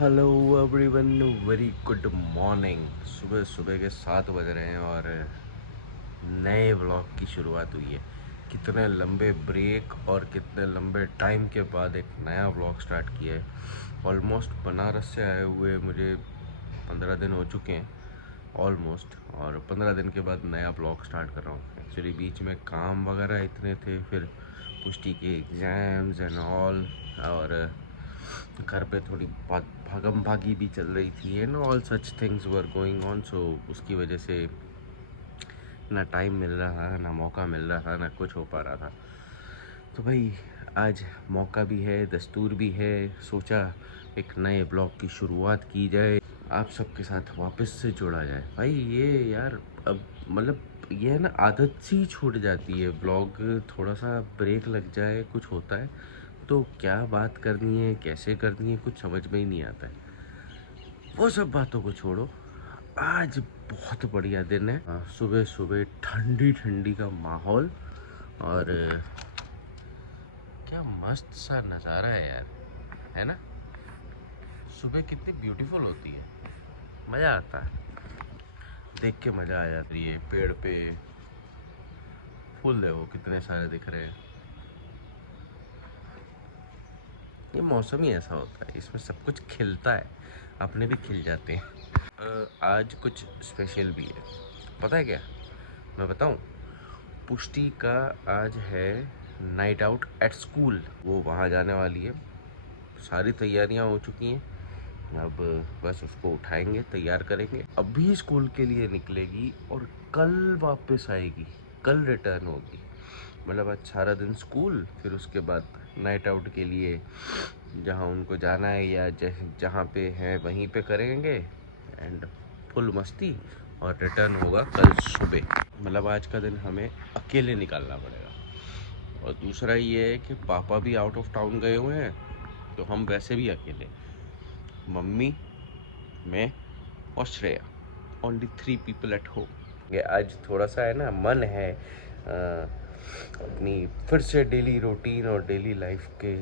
Hello everyone, very good morning. सुबह सुबह के 7 बज रहे हैं और नए व्लॉग की शुरुआत हुई है। कितने लंबे ब्रेक और कितने लंबे टाइम के बाद एक नया व्लॉग स्टार्ट किया है। ऑलमोस्ट बनारस से आए हुए मुझे 15 दिन हो चुके हैं ऑलमोस्ट, और 15 दिन के बाद नया ब्लॉग स्टार्ट कर रहा हूँ। एक्चुअली बीच में काम वगैरह इतने थे, फिर पुष्टि के एग्ज़ाम्स एंड ऑल, और घर पे थोड़ी भागम भागी भी चल रही थी and all such things were going on. So उसकी वजह से ना टाइम मिल रहा था, ना मौका मिल रहा था, ना कुछ हो पा रहा था। तो भाई आज मौका भी है, दस्तूर भी है, सोचा एक नए ब्लॉग की शुरुआत की जाए, आप सबके साथ वापस से जोड़ा जाए। भाई ये यार अब मतलब ये है ना, आदत सी छूट जाती है। ब्लॉग थोड़ा सा ब्रेक लग जाए, कुछ होता है तो क्या बात करनी है, कैसे करनी है, कुछ समझ में ही नहीं आता है। वो सब बातों को छोड़ो, आज बहुत बढ़िया दिन है। सुबह सुबह ठंडी ठंडी का माहौल, और क्या मस्त सा नज़ारा है यार, है ना। सुबह कितनी ब्यूटीफुल होती है, मज़ा आता है देख के, मज़ा आ जाती है। पेड़ पे फूल देखो कितने सारे दिख रहे हैं। ये मौसम ही ऐसा होता है, इसमें सब कुछ खिलता है, अपने भी खिल जाते हैं। आज कुछ स्पेशल भी है, पता है क्या, मैं बताऊं। पुष्टि का आज है नाइट आउट एट स्कूल, वो वहाँ जाने वाली है। सारी तैयारियां हो चुकी हैं, अब बस उसको उठाएंगे, तैयार करेंगे। अभी स्कूल के लिए निकलेगी और कल वापस आएगी, कल रिटर्न होगी। मतलब आज सारा दिन स्कूल, फिर उसके बाद नाइट आउट के लिए जहाँ उनको जाना है या जहाँ पे है वहीं पे करेंगे, एंड फुल मस्ती, और रिटर्न होगा कल सुबह। मतलब आज का दिन हमें अकेले निकालना पड़ेगा। और दूसरा ये है कि पापा भी आउट ऑफ टाउन गए हुए हैं, तो हम वैसे भी अकेले, मम्मी, मैं और Shreya, only 3 people at home. ये आज थोड़ा सा है ना, मन है अपनी फिर से डेली रूटीन और डेली लाइफ के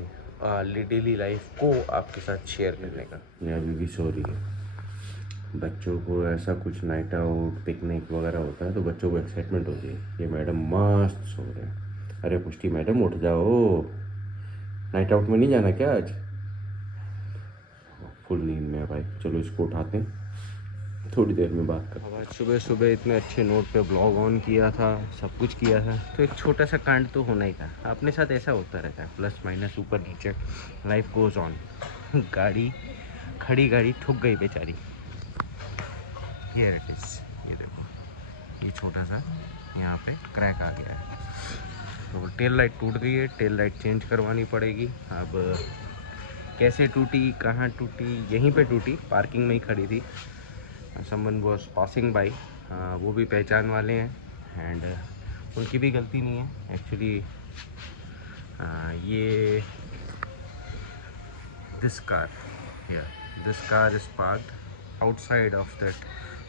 डेली लाइफ को आपके साथ शेयर करने का। मैं अभी भी सो रही है। बच्चों को ऐसा कुछ नाइट आउट पिकनिक वगैरह होता है तो बच्चों को एक्साइटमेंट होती है, ये मैडम मस्त सो रहे हैं। अरे पुष्टि मैडम उठ जाओ, नाइट आउट में नहीं जाना क्या आज? फुल नींद में है भाई, चलो इसको उठाते हैं, थोड़ी देर में बात कर। आज सुबह सुबह इतने अच्छे नोट पे ब्लॉग ऑन किया था, सब कुछ किया था, तो एक छोटा सा कांड तो होना ही था। अपने साथ ऐसा होता रहता है, प्लस माइनस ऊपर नीचे, लाइफ गोज ऑन। गाड़ी खड़ी, गाड़ी ठुक गई बेचारी। हियर इट इज़, ये देखो, ये छोटा सा यहाँ पे क्रैक आ गया है, तो टेल लाइट टूट गई है, टेल लाइट चेंज करवानी पड़ेगी। अब कैसे टूटी, कहाँ टूटी, यहीं पे टूटी, पार्किंग में ही खड़ी थी। समवन वाज पासिंग बाई, वो भी पहचान वाले हैं, एंड उनकी भी गलती नहीं है एक्चुअली। ये this car is parked outside of that,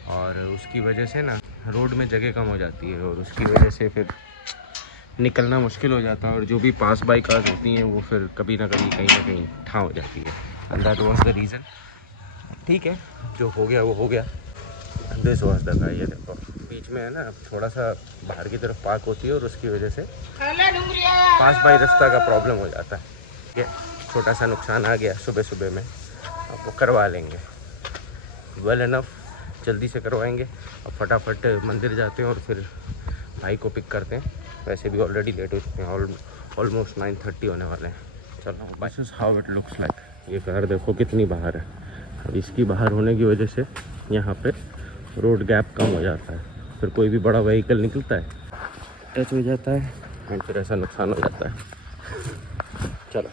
और उसकी वजह से ना रोड में जगह कम हो जाती है, और उसकी वजह से फिर निकलना मुश्किल हो जाता है, और जो भी पास बाई कार्स होती हैं वो फिर कभी ना कहीं ठाँ हो जाती है, and that was the reason. ठीक है, जो हो गया वो हो गया। This was the guy. ये देखो बीच में है ना, थोड़ा सा बाहर की तरफ पार्क होती है, और उसकी वजह से पास बाई रास्ता का प्रॉब्लम हो जाता है। ये छोटा सा नुकसान आ गया सुबह सुबह में, अब वो करवा लेंगे, वेल इनफ, जल्दी से करवाएंगे। अब फटाफट मंदिर जाते हैं और फिर भाई को पिक करते हैं। वैसे भी ऑलरेडी लेट हो चुके हैं, ऑलमोस्ट 9:30 होने वाले हैं। चलो, this is how it looks like. ये कार देखो कितनी बाहर है। अब इसकी बाहर होने की वजह से यहाँ पे रोड गैप कम हो जाता है, फिर कोई भी बड़ा व्हीकल निकलता है, टच हो जाता है, एंड फिर ऐसा नुकसान हो जाता है। चलो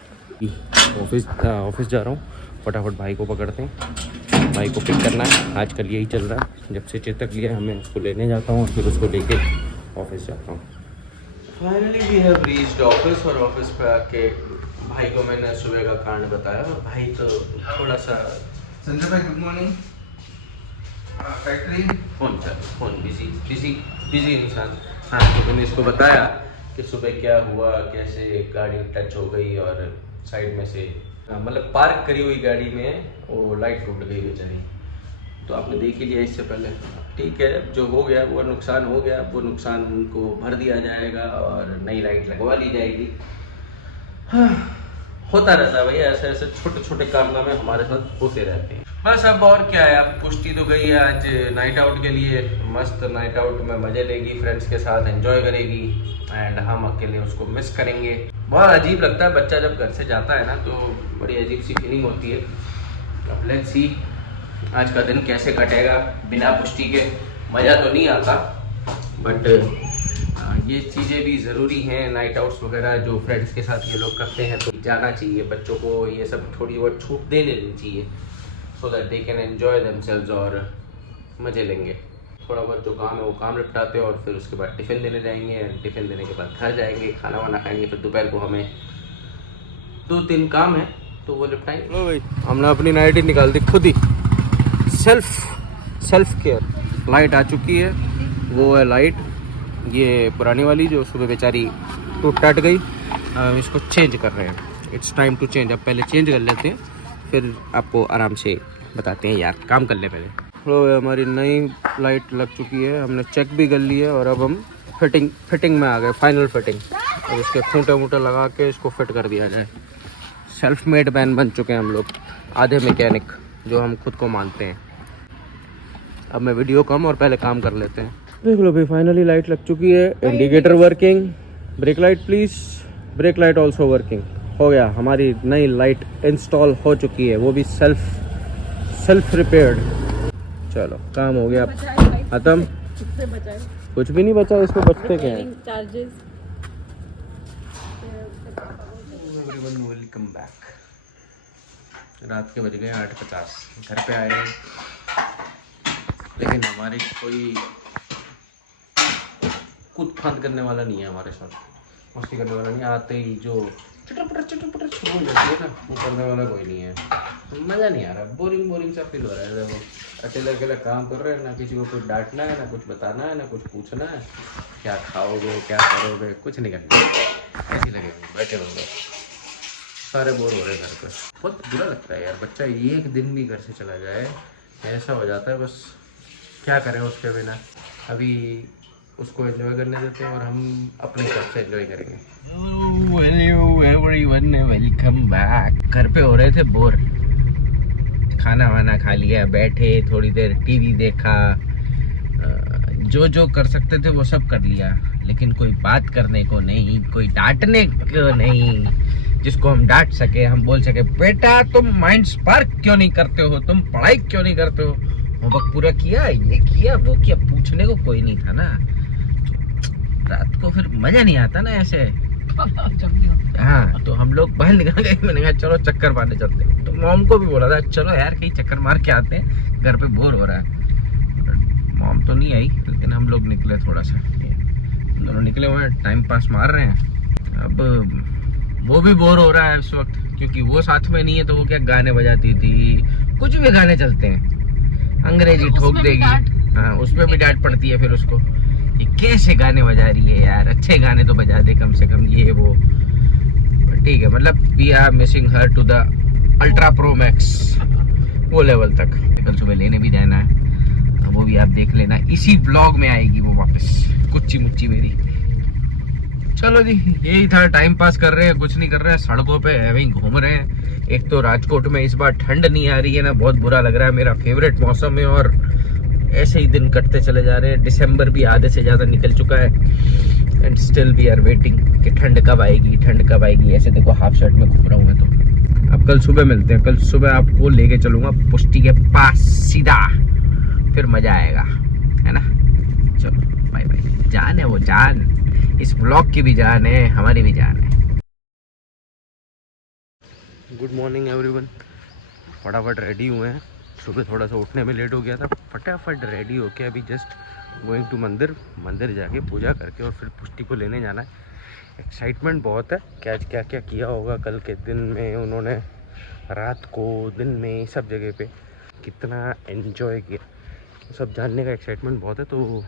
ऑफिस जा रहा हूँ, फटाफट भाई को पकड़ते हैं, भाई को पिक करना है। आजकल यही चल रहा है, जब से चेतक लिया है मैं उसको लेने जाता हूँ और फिर उसको लेके ऑफिस जाता हूँ। Finally we have reached office, और ऑफिस पे आके भाई को मैंने सुबह का कांड बताया, और भाई तो थोड़ा सा, संजय भाई good morning. Factory phone busy इंसान। हाँ, तो मैंने इसको बताया कि सुबह क्या हुआ, कैसे गाड़ी टच हो गई, और साइड में से मतलब पार्क करी हुई गाड़ी में वो लाइट टूट गई बेचारी। तो आपने देख ही लिया इससे पहले। ठीक है, जो हो गया वो नुकसान हो गया, वो नुकसान को भर दिया जाएगा और नई लाइट लगवा ली जाएगी। हाँ, होता रहता है भैया, ऐसे ऐसे छोटे छोटे कारनामे हमारे साथ होते रहते हैं। बस अब और क्या है, अब पुष्टि तो गई है आज नाइट आउट के लिए, मस्त नाइट आउट में मजे लेगी, फ्रेंड्स के साथ एंजॉय करेगी एंड हम अकेले उसको मिस करेंगे। बहुत अजीब लगता है बच्चा जब घर से जाता है ना, तो बड़ी अजीब सी फीलिंग होती है। अब लेट्स सी आज का दिन कैसे कटेगा बिना पुष्टि के। मज़ा तो नहीं आता बट ये चीज़ें भी ज़रूरी हैं, नाइट आउट्स वगैरह जो फ्रेंड्स के साथ ये लोग करते हैं तो जाना चाहिए। बच्चों को ये सब थोड़ी बहुत छूट दे देनी चाहिए so that they can enjoy themselves और मज़े लेंगे। थोड़ा बहुत जो काम है वो काम निपटाते हैं और फिर उसके बाद टिफ़िन देने जाएंगे। टिफ़िन देने के बाद घर जाएंगे, खाना वाना खाएंगे, फिर दोपहर को हमें 2-3 काम है तो वो निपटाएंगे। लो भाई, हमने अपनी नाइट ही निकाल दी खुद ही, सेल्फ केयर। लाइट आ चुकी है, वो है लाइट ये पुरानी वाली जो सुबह बेचारी टूट टाट गई। हम इसको चेंज कर रहे हैं, इट्स टाइम टू चेंज। अब पहले चेंज कर लेते हैं फिर आपको आराम से बताते हैं यार, काम कर ले पहले। तो हमारी नई लाइट लग चुकी है, हमने चेक भी कर लिया और अब हम फिटिंग में आ गए, फाइनल फिटिंग। अब इसके खूंटे वूंटे लगा के इसको फिट कर दिया जाए। सेल्फ मेड मैन बन चुके हैं हम लोग, आधे मैकेनिक जो हम खुद को मानते हैं। अब मैं वीडियो कम और पहले काम कर लेते हैं। देख लो भाई, फाइनली लाइट लग चुकी है, indicator working, brake light please, brake light also working. हो गया, हमारी नई लाइट इंस्टॉल हो चुकी है, वो भी सेल्फ रिपेयर्ड। चलो काम हो गया खत्म। कुछ भी नहीं बचा इसमें, बचते क्या है। Welcome back. रात के बज गए 8:50, घर पे आए लेकिन हमारी कोई कूद फांद करने वाला नहीं है हमारे साथ, मस्ती करने वाला नहीं। आते ही जो चटर पटर शुरू हो जाती है ना, वो करने वाला कोई नहीं है। मज़ा नहीं आ रहा, बोरिंग सा फील हो रहा है। देखो अकेले काम कर रहे हैं, ना किसी को कुछ डांटना है, ना कुछ बताना है, ना कुछ पूछना है, क्या खाओगे क्या करोगे, कुछ नहीं करना, ऐसे लगेगा बैठे रहोगे। सारे बोर हो रहे हैं घर पर। बहुत बुरा लगता है यार, बच्चा एक दिन भी घर से चला जाए ऐसा हो जाता है, बस क्या करें उसके बिना। अभी उसको एंजॉय करने देते हैं और हम अपने हिसाब से एंजॉय करेंगे। Hello everyone, welcome back. घर पे हो रहे थे बोर, खाना वाना खा लिया, बैठे थोड़ी देर टीवी देखा, जो कर सकते थे वो सब कर लिया, लेकिन कोई बात करने को नहीं, कोई डांटने को नहीं जिसको हम डांट सके, हम बोल सके बेटा तुम माइंड स्पार्क क्यों नहीं करते हो, तुम पढ़ाई क्यों नहीं करते हो, होमवर्क पूरा किया, ये किया वो किया, पूछने को कोई नहीं था ना। रात को फिर मजा नहीं आता ना ऐसे। हाँ, तो हम लोग बाहर निकल गए, मैंने कहा चलो चक्कर मारने चलते हैं। तो मॉम को भी बोला था चलो यार कहीं चक्कर मार के आते हैं, घर पे बोर हो रहा है। मॉम तो नहीं आई, लेकिन हम लोग निकले, थोड़ा सा दोनों निकले हुए हैं, टाइम पास मार रहे हैं। अब वो भी बोर हो रहा है इस वक्त, क्योंकि वो साथ में नहीं है तो वो क्या गाने बजाती थी, कुछ भी गाने चलते हैं, अंग्रेजी ठोक देगी। हाँ, उसमें भी डांट पड़ती है फिर उसको, ये कैसे गाने बजा रही है यार, अच्छे गाने तो बजा दे कम से कम, ये वो ठीक है। मतलब we are missing her to the ultra pro max, वो लेवल तक। कल सुबह लेने भी जाना है, वो भी आप देख लेना, इसी ब्लॉग में आएगी वो वापस, कुच्ची मुच्ची मेरी। चलो जी, यही था, टाइम पास कर रहे हैं, कुछ नहीं कर रहे हैं, सड़कों पे ऐਵੇਂ ही घूम रहे हैं। एक तो राजकोट में इस बार ठंड नहीं आ रही है ना, बहुत बुरा लग रहा है, मेरा फेवरेट मौसम है और ऐसे ही दिन कटते चले जा रहे हैं। दिसंबर भी आधे से ज़्यादा निकल चुका है and still we are waiting कि ठंड कब आएगी। ऐसे देखो हाफ शर्ट में घूम रहा हूँ मैं तो। अब कल सुबह मिलते हैं, कल सुबह आपको लेके चलूँगा पुष्टि के पास सीधा, फिर मज़ा आएगा, है ना। चलो बाय बाय। जान है वो जान, इस ब्लॉग की भी जान है, हमारी भी जान है। गुड मॉर्निंग एवरीवन, फटाफट रेडी हुए हैं। सुबह थोड़ा सा उठने में लेट हो गया था, फटाफट रेडी होके अभी जस्ट गोइंग टू मंदिर जाके पूजा करके और फिर पुष्टि को लेने जाना है। एक्साइटमेंट बहुत है, क्या क्या किया होगा कल के दिन में उन्होंने, रात को दिन में सब जगह पे कितना एंजॉय किया, सब जानने का एक्साइटमेंट बहुत है। तो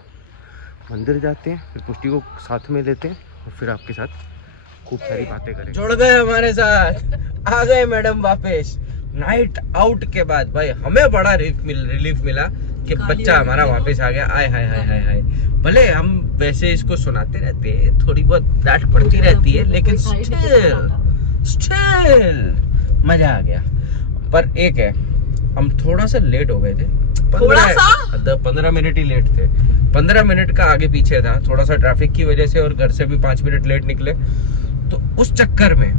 मंदिर जाते हैं, फिर पुष्टि को साथ में लेते हैं और फिर आपके साथ खूब सारी बातें करेंगे। जुड़ गए हमारे साथ, आ गए मैडम वापस नाइट आउट के बाद। भाई हमें बड़ा रिलीफ मिला कि बच्चा हमारा वापस आ गया। आय हाय हाय हाय हाय। भले हम वैसे इसको सुनाते रहते हैं, थोड़ी बहुत डांट पड़ती रहती है, लेकिन स्टिल मजा आ गया। पर एक है, हम थोड़ा सा लेट हो गए थे, 15 मिनट ही लेट थे। 15 मिनट का आगे पीछे था, थोड़ा सा ट्रैफिक की वजह से, और घर से भी 5 मिनट लेट निकले। तो उस चक्कर में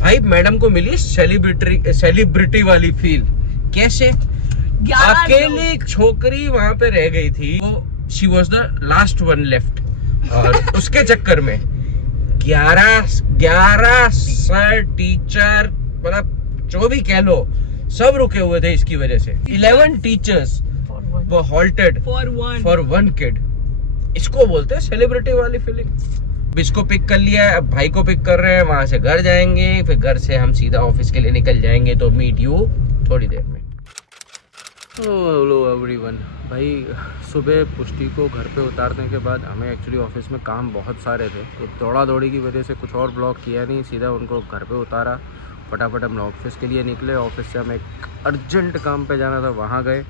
भाई मैडम को मिली सेलिब्रिटी वाली फील। कैसे? अकेली छोकरी वहां पे रह गई थी, वो she was the last one left, और उसके चक्कर में 11 सर, टीचर, मतलब जो भी कह लो, सब रुके हुए थे इसकी वजह से। 11 टीचर्स वो हॉल्टेड फॉर वन किड। इसको बोलते हैं सेलिब्रिटी वाली फीलिंग। इसको पिक कर लिया है, अब भाई को पिक कर रहे हैं, वहां से घर जाएंगे, फिर घर से हम सीधा ऑफिस के लिए निकल जाएंगे। तो मीट यू थोड़ी देर में। Hello everyone. भाई सुबह पुष्टि को घर पे उतारने के बाद हमें एक्चुअली ऑफिस में काम बहुत सारे थे, तो दौड़ा दौड़ी की वजह से कुछ और ब्लॉग किया नहीं, सीधा उनको घर पे उतारा, फटाफट हम ऑफिस के लिए निकले। ऑफिस से हमें एक अर्जेंट काम पे जाना था, वहाँ गए।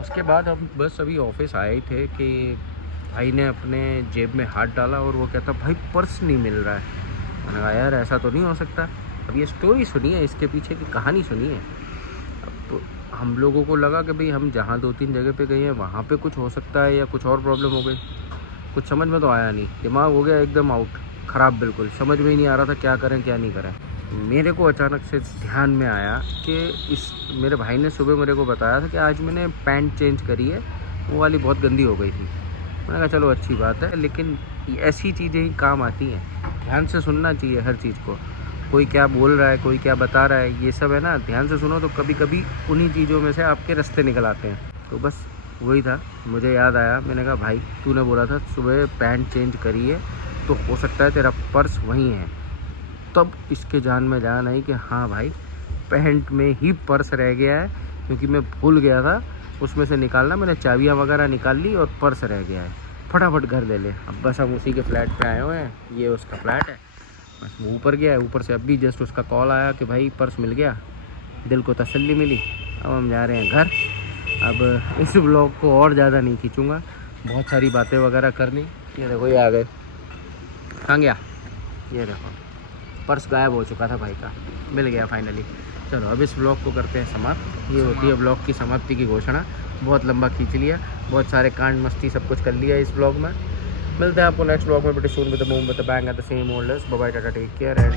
उसके बाद हम बस अभी ऑफिस आए थे कि भाई ने अपने जेब में हाथ डाला और वो कहता भाई पर्स नहीं मिल रहा है। मैंने कहा यार ऐसा तो नहीं हो सकता। अब ये स्टोरी सुनिए, इसके पीछे की कहानी सुनिए। अब हम लोगों को लगा कि भाई हम जहाँ 2-3 जगह पे गए हैं वहाँ पे कुछ हो सकता है या कुछ और प्रॉब्लम हो गई। कुछ समझ में तो आया नहीं, दिमाग हो गया एकदम आउट, ख़राब बिल्कुल, समझ में ही नहीं आ रहा था क्या करें क्या नहीं करें। मेरे को अचानक से ध्यान में आया कि मेरे भाई ने सुबह मेरे को बताया था कि आज मैंने पैंट चेंज करी है, वो वाली बहुत गंदी हो गई थी। मैंने कहा चलो अच्छी बात है, लेकिन ऐसी चीज़ें ही काम आती हैं, ध्यान से सुनना चाहिए हर चीज़ को। कोई क्या बोल रहा है, कोई क्या बता रहा है, ये सब है ना, ध्यान से सुनो तो कभी कभी उन्हीं चीज़ों में से आपके रास्ते निकल आते हैं। तो बस वही था, मुझे याद आया। मैंने कहा भाई तूने बोला था सुबह पैंट चेंज करी है, तो हो सकता है तेरा पर्स वहीं है। तब इसके जान में जान आई कि हाँ भाई पैंट में ही पर्स रह गया है, क्योंकि मैं भूल गया था उसमें से निकालना। मैंने चाबियाँ वगैरह निकाल ली और पर्स रह गया है, फटाफट घर ले ले। अब बस हम उसी के फ्लैट पे आए हुए हैं, ये उसका फ्लैट है। बस वो ऊपर गया है, ऊपर से अभी जस्ट उसका कॉल आया कि भाई पर्स मिल गया, दिल को तसल्ली मिली। अब हम जा रहे हैं घर। अब इस ब्लॉग को और ज़्यादा नहीं खींचूँगा, बहुत सारी बातें वगैरह करनी। ये देखो ये आ गए, कहाँ गया? ये देखो पर्स गायब हो चुका था भाई का, मिल गया फाइनली। चलो अब इस ब्लॉग को करते हैं समाप्त। ये होती है ब्लॉग की समाप्ति की घोषणा। बहुत लंबा खींच लिया, बहुत सारे कांड मस्ती सब कुछ कर लिया इस ब्लॉग में। मिलते हैं आपको नेक्स्ट ब्लॉग में, but soon with the boom with the bang at the same old. Bye bye, tata, take care and